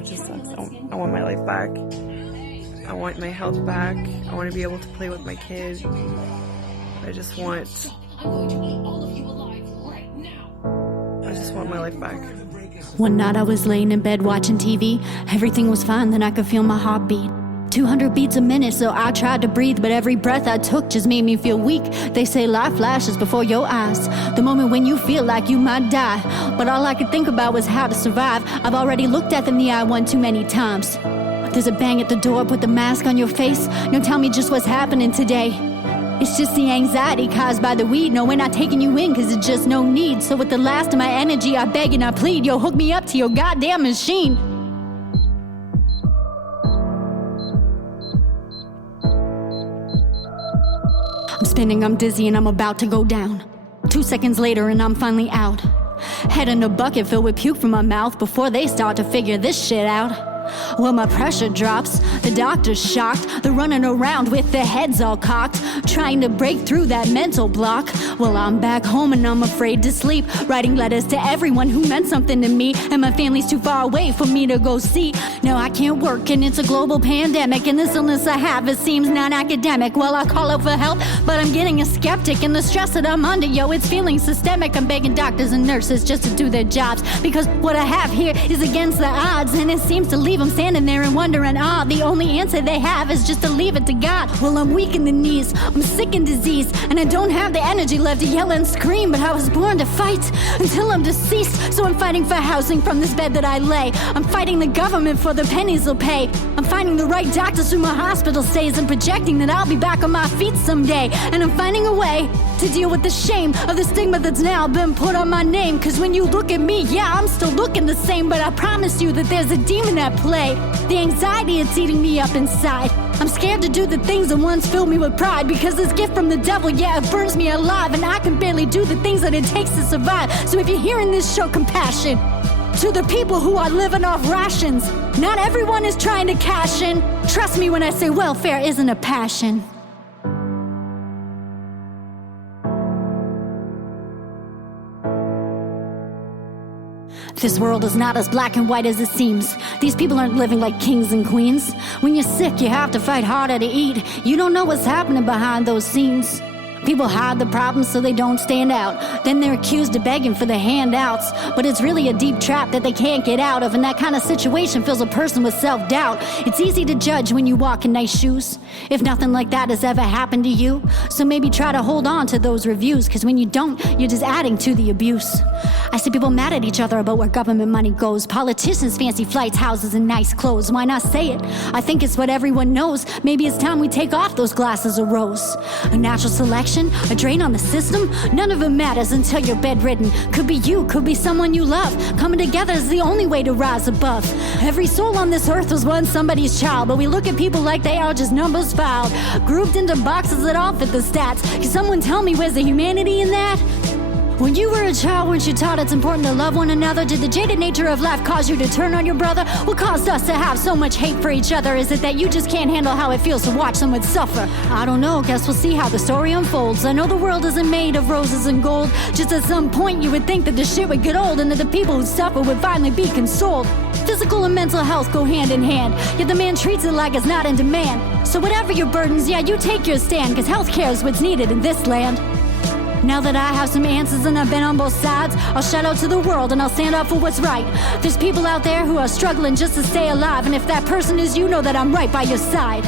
it just sucks. I want my life back. I want my health back. I want to be able to play with my kid. I just want my life back. One night I was laying in bed watching TV. Everything was fine, then I could feel my heartbeat. 200 beats a minute, so I tried to breathe, but every breath I took just made me feel weak. They say life flashes before your eyes, the moment when you feel like you might die. But all I could think about was how to survive. I've already looked death in the eye one too many times. There's a bang at the door, put the mask on your face. Now tell me just what's happening today. It's just the anxiety caused by the weed. No, we're not taking you in, cause it's just no need. So with the last of my energy, I beg and I plead, yo, hook me up to your goddamn machine. I'm spinning, I'm dizzy, and I'm about to go down. 2 seconds later, and I'm finally out. Head in a bucket filled with puke from my mouth before they start to figure this shit out. Well, my pressure drops, the doctor's shocked. They're running around with their heads all cocked, trying to break through that mental block. Well, I'm back home and I'm afraid to sleep, writing letters to everyone who meant something to me, and my family's too far away for me to go see. Now I can't work and it's a global pandemic, and this illness I have, it seems non-academic. Well, I call out for help, but I'm getting a skeptic, and the stress that I'm under, yo, it's feeling systemic. I'm begging doctors and nurses just to do their jobs, because what I have here is against the odds, and it seems to leave them standing there and wondering, the only answer they have is just to leave it to God. Well, I'm weak in the knees, I'm sick and diseased, and I don't have the energy left to yell and scream, but I was born to fight until I'm deceased. So I'm fighting for housing from this bed that I lay. I'm fighting the government for the pennies they'll pay. I'm finding the right doctors through my hospital stays, and projecting that I'll be back on my feet someday. And I'm finding a way to deal with the shame of the stigma that's now been put on my name. Cause when you look at me, yeah, I'm still looking the same, but I promise you that there's a demon at play. The anxiety, it's eating me up inside. I'm scared to do the things that once filled me with pride, because this gift from the devil, yeah, it burns me alive, and I can barely do the things that it takes to survive. So if you're hearing this, show compassion to the people who are living off rations. Not everyone is trying to cash in. Trust me when I say welfare isn't a passion. This world is not as black and white as it seems. These people aren't living like kings and queens. When you're sick, you have to fight harder to eat. You don't know what's happening behind those scenes. People hide the problems so they don't stand out. Then they're accused of begging for the handouts. But it's really a deep trap that they can't get out of, and that kind of situation fills a person with self-doubt. It's easy to judge when you walk in nice shoes, if nothing like that has ever happened to you. So maybe try to hold on to those reviews, cause when you don't, you're just adding to the abuse. I see people mad at each other about where government money goes. Politicians, fancy flights, houses, and nice clothes. Why not say it? I think it's what everyone knows. Maybe it's time we take off those glasses of rose. A natural selection, a drain on the system, none of it matters until you're bedridden. Could be you, could be someone you love. Coming together is the only way to rise above. Every soul on this earth was once somebody's child, but we look at people like they are just numbers filed, grouped into boxes that all fit the stats. Can someone tell me where's the humanity in that? When you were a child, weren't you taught it's important to love one another? Did the jaded nature of life cause you to turn on your brother? What caused us to have so much hate for each other? Is it that you just can't handle how it feels to watch someone suffer? I don't know, guess we'll see how the story unfolds. I know the world isn't made of roses and gold. Just at some point you would think that the shit would get old, and that the people who suffer would finally be consoled. Physical and mental health go hand in hand, yet the man treats it like it's not in demand. So whatever your burdens, yeah, you take your stand, cause healthcare is what's needed in this land. Now that I have some answers and I've been on both sides, I'll shout out to the world and I'll stand up for what's right. There's people out there who are struggling just to stay alive, and if that person is you, know that I'm right by your side.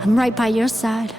I'm right by your side.